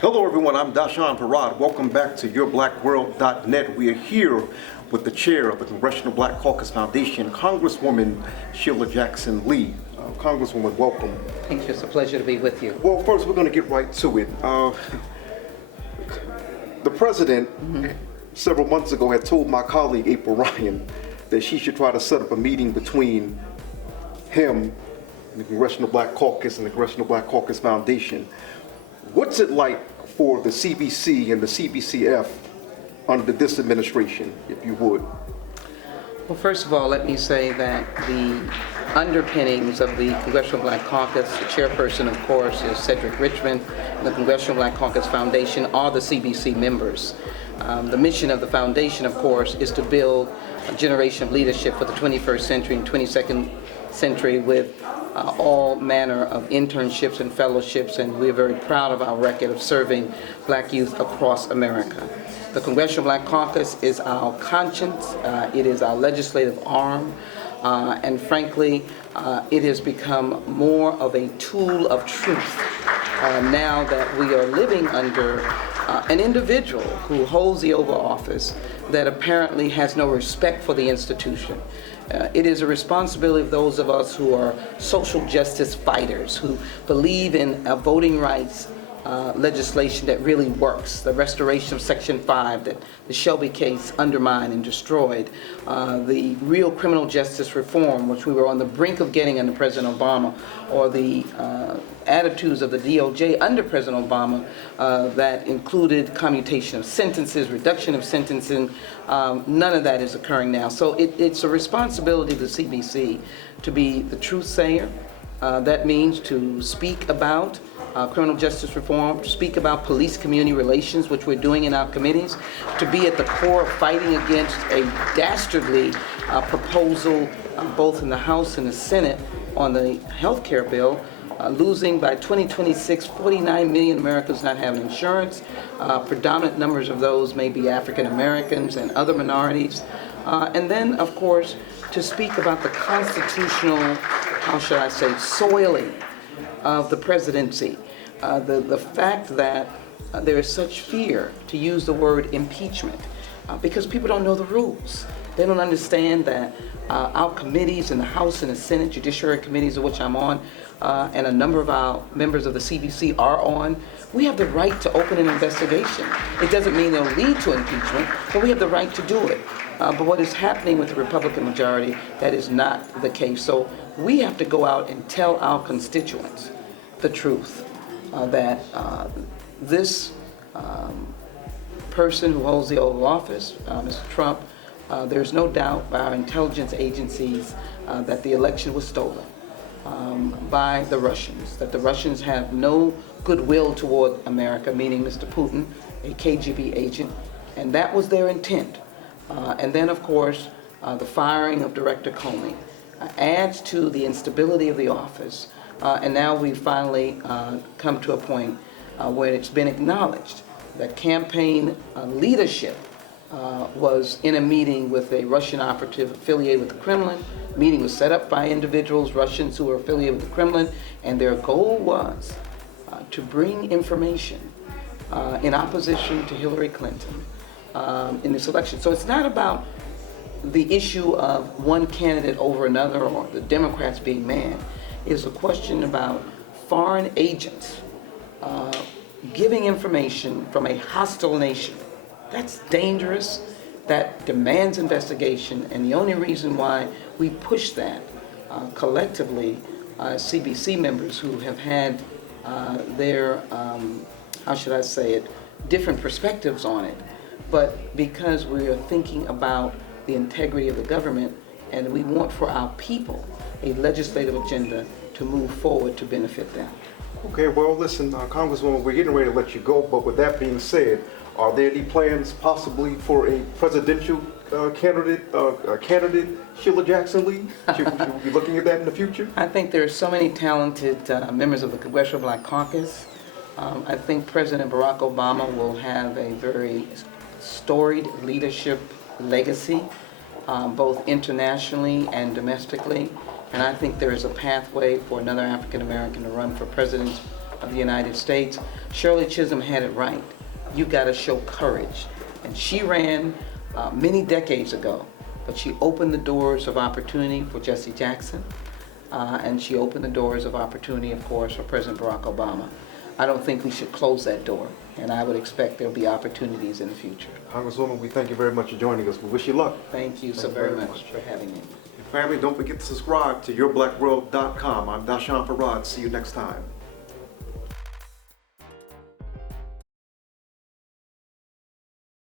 Hello everyone, I'm Doshon Farad. Welcome back to YourBlackWorld.net. We are here with the chair of the Congressional Black Caucus Foundation, Congresswoman Sheila Jackson Lee. Congresswoman, welcome. Thank you. It's a pleasure to be with you. Well, first we're going to get right to it. The president, several months ago, had told my colleague April Ryan that she should try to set up a meeting between him and the Congressional Black Caucus and the Congressional Black Caucus Foundation. What's it like for the CBC and the CBCF under this administration, if you would? Well, first of all, let me say that the underpinnings of the Congressional Black Caucus, the chairperson, of course, is Cedric Richmond, and the Congressional Black Caucus Foundation are the CBC members. The mission of the foundation, of course, is to build a generation of leadership for the 21st century and 22nd century with all manner of internships and fellowships, and we're very proud of our record of serving black youth across America. The Congressional Black Caucus is our conscience, it is our legislative arm, and frankly, it has become more of a tool of truth now that we are living under an individual who holds the Oval Office that apparently has no respect for the institution. It is a responsibility of those of us who are social justice fighters, who believe in voting rights legislation that really works, the restoration of Section 5 that the Shelby case undermined and destroyed, the real criminal justice reform, which we were on the brink of getting under President Obama, or the attitudes of the DOJ under President Obama that included commutation of sentences, reduction of sentencing. None of that is occurring now. So it's a responsibility of the CBC to be the truth sayer. That means to speak about criminal justice reform, speak about police-community relations, which we're doing in our committees, to be at the core of fighting against a dastardly proposal both in the House and the Senate on the health care bill, losing by 2026 49 million Americans not having insurance. Predominant numbers of those may be African Americans and other minorities. And then, of course, to speak about the constitutional, how should I say, soiling of the presidency. The fact that there is such fear to use the word impeachment because people don't know the rules. They don't understand that our committees in the House and the Senate, Judiciary Committees of which I'm on, and a number of our members of the CBC are on, we have the right to open an investigation. It doesn't mean they'll lead to impeachment, but we have the right to do it. But what is happening with the Republican majority, that is not the case. So we have to go out and tell our constituents the truth, that this person who holds the Oval Office, Mr. Trump, there's no doubt by our intelligence agencies that the election was stolen by the Russians, that the Russians have no goodwill toward America, meaning Mr. Putin, a KGB agent, and that was their intent. And then, of course, the firing of Director Comey adds to the instability of the office. And now we've finally come to a point where it's been acknowledged that campaign leadership was in a meeting with a Russian operative affiliated with the Kremlin. The meeting was set up by individuals, Russians who were affiliated with the Kremlin, and their goal was to bring information in opposition to Hillary Clinton in this election. So it's not about the issue of one candidate over another or the Democrats being mad. It's a question about foreign agents giving information from a hostile nation. That's dangerous. That demands investigation. And the only reason why we push that collectively, CBC members who have had their, how should I say it, different perspectives on it, but because we are thinking about the integrity of the government and we want for our people a legislative agenda to move forward to benefit them. Okay, well, listen, Congresswoman, we're getting ready to let you go, but with that being said, are there any plans possibly for a presidential candidate, Sheila Jackson Lee? Should we be looking at that in the future? I think there are so many talented members of the Congressional Black Caucus. I think President Barack Obama will have a very storied leadership legacy, both internationally and domestically. And I think there is a pathway for another African American to run for president of the United States. Shirley Chisholm had it right. You got to show courage. And she ran many decades ago, but she opened the doors of opportunity for Jesse Jackson, and she opened the doors of opportunity, of course, for President Barack Obama. I don't think we should close that door, and I would expect there'll be opportunities in the future. Congresswoman, we thank you very much for joining us. We wish you luck. Thank you so very much for having me. And family, don't forget to subscribe to yourblackworld.com. I'm Doshon Farad. See you next time.